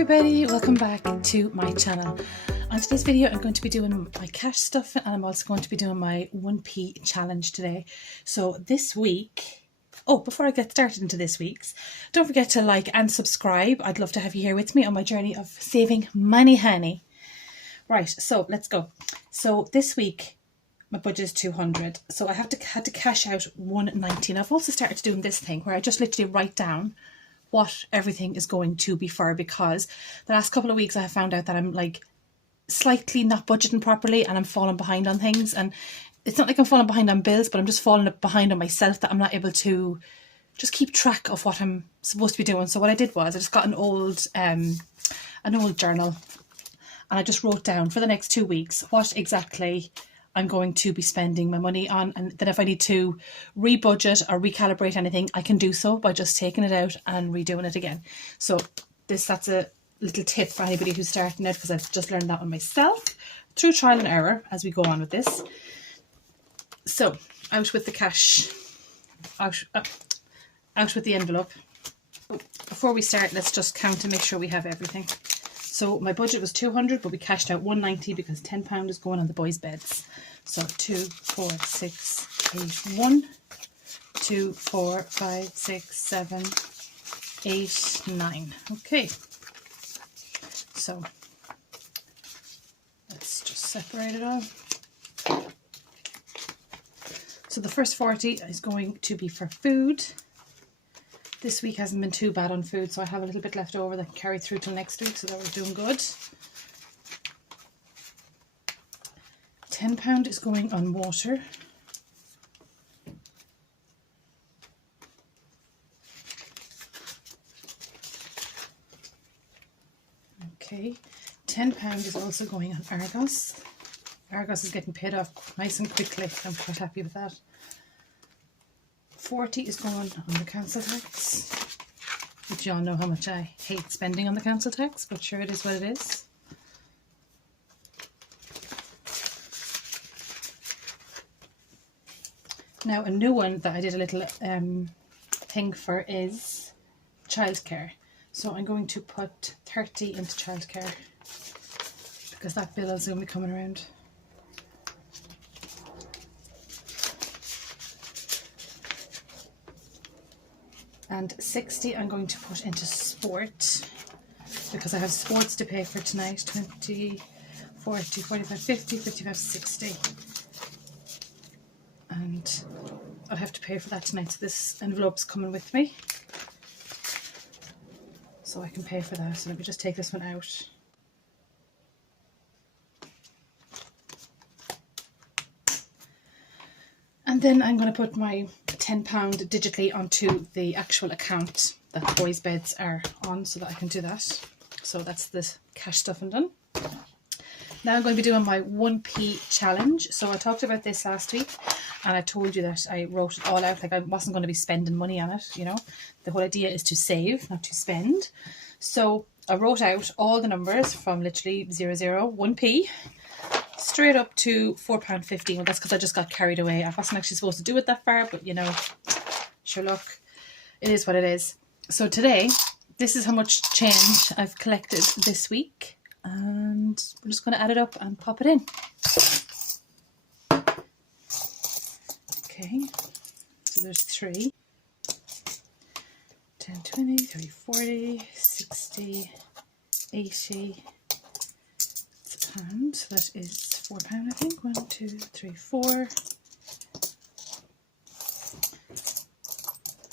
everybody, welcome back to my channel. On today's video I'm going to be doing my cash stuff and I'm also going to be doing my 1p challenge today. So this week, before I get started into this week's, don't forget to like and subscribe. I'd love to have you here with me on my journey of saving money, honey. Right, so let's go. So this week my budget is 200, so I had to cash out 190. And I've also started doing this thing where I just literally write down what everything is going to be for, because the last couple of weeks I have found out that I'm like slightly not budgeting properly and I'm falling behind on things. And it's not like I'm falling behind on bills, but I'm just falling behind on myself, that I'm not able to just keep track of what I'm supposed to be doing. So what I did was I just got an old journal and I just wrote down for the next 2 weeks what exactly I'm going to be spending my money on, and then if I need to rebudget or recalibrate anything, I can do so by just taking it out and redoing it again. So that's a little tip for anybody who's starting out, because I've just learned that one myself through trial and error as we go on with this. So out with the cash, out with the envelope. Before we start, let's just count and make sure we have everything. So my budget was 200, but we cashed out 190 because £10 is going on the boys' beds. So 2, 4, 6, 8, 1, 2, 4, 5, 6, 7, 8, 9. Okay. So let's just separate it all. So the first 40 is going to be for food. This week hasn't been too bad on food, so I have a little bit left over that can carry through till next week, so that we're doing good. £10 is going on water. Okay, £10 is also going on Argos. Argos is getting paid off nice and quickly. I'm quite happy with that. 40 is going on the council tax, which you all know how much I hate spending on the council tax, but sure, it is what it is. Now a new one that I did a little thing for is childcare. So I'm going to put 30 into childcare because that bill is going to be coming around. And 60 I'm going to put into sport because I have sports to pay for tonight. 20, 40, 45, 50, 55, 60. And I'll have to pay for that tonight. So this envelope's coming with me, so I can pay for that. So let me just take this one out. And then I'm going to put my £10 digitally onto the actual account that boys' beds are on, so that I can do that. So that's the cash stuff and done. Now I'm going to be doing my 1p challenge. So I talked about this last week and I told you that I wrote it all out, like I wasn't going to be spending money on it, you know. The whole idea is to save, not to spend. So I wrote out all the numbers from literally 00, 1p, straight up to £4.50. Well, that's because I just got carried away. I wasn't actually supposed to do it that far, but you know, sure, look, it is what it is. So today, this is how much change I've collected this week, and we're just going to add it up and pop it in. Okay, so there's 3, 10, 20, 30, 40, 60, 80, pounds. So that is £4, I think. 1, 2, 3, 4.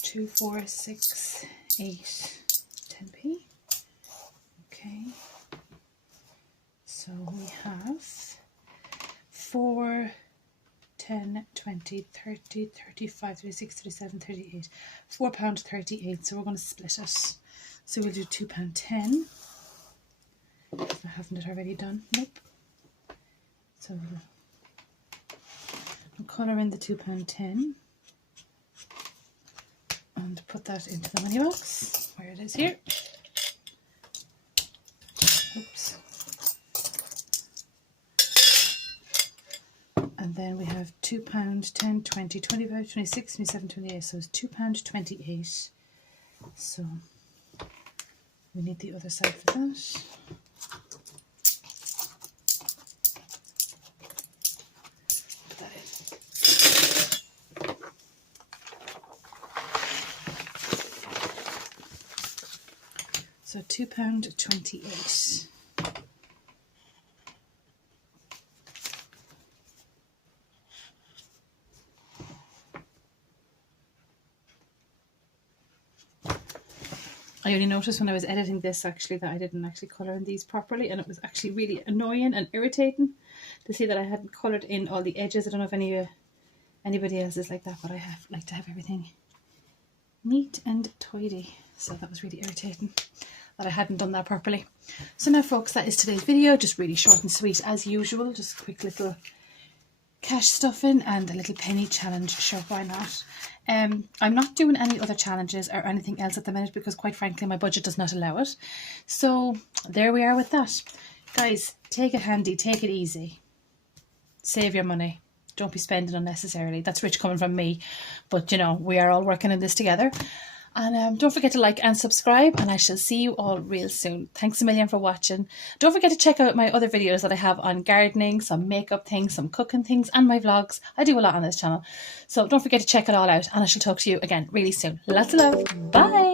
2, 4, 6, 8, 10p. Okay. So we have 4, 10, 20, 30, 35, 36, 37, 38. £4.38. So we're going to split it. So we'll do £2.10. If I haven't it already done. Nope. So I'll colour in the £2.10 and put that into the money box where it is here. Oops. And then we have £2, 10, 20, 25, 26, 27, 28. So it's £2.28. So We need the other side for that. Put that in. So £2.28. I only noticed when I was editing this actually that I didn't actually colour in these properly, and it was actually really annoying and irritating to see that I hadn't coloured in all the edges. I don't know if anybody else is like that, but I like to have everything neat and tidy. So that was really irritating that I hadn't done that properly. So now folks, that is today's video. Just really short and sweet as usual. Just a quick little cash stuffing and a little penny challenge. Sure, why not? I'm not doing any other challenges or anything else at the minute because quite frankly my budget does not allow it. So there we are with that. Guys, take it handy, take it easy. Save your money. Don't be spending unnecessarily. That's rich coming from me. But you know, we are all working in this together. And don't forget to like and subscribe, and I shall see you all real soon. Thanks a million for watching. Don't forget to check out my other videos that I have on gardening, some makeup things, some cooking things, and my vlogs. I do a lot on this channel. So don't forget to check it all out, and I shall talk to you again really soon. Lots of love. Bye.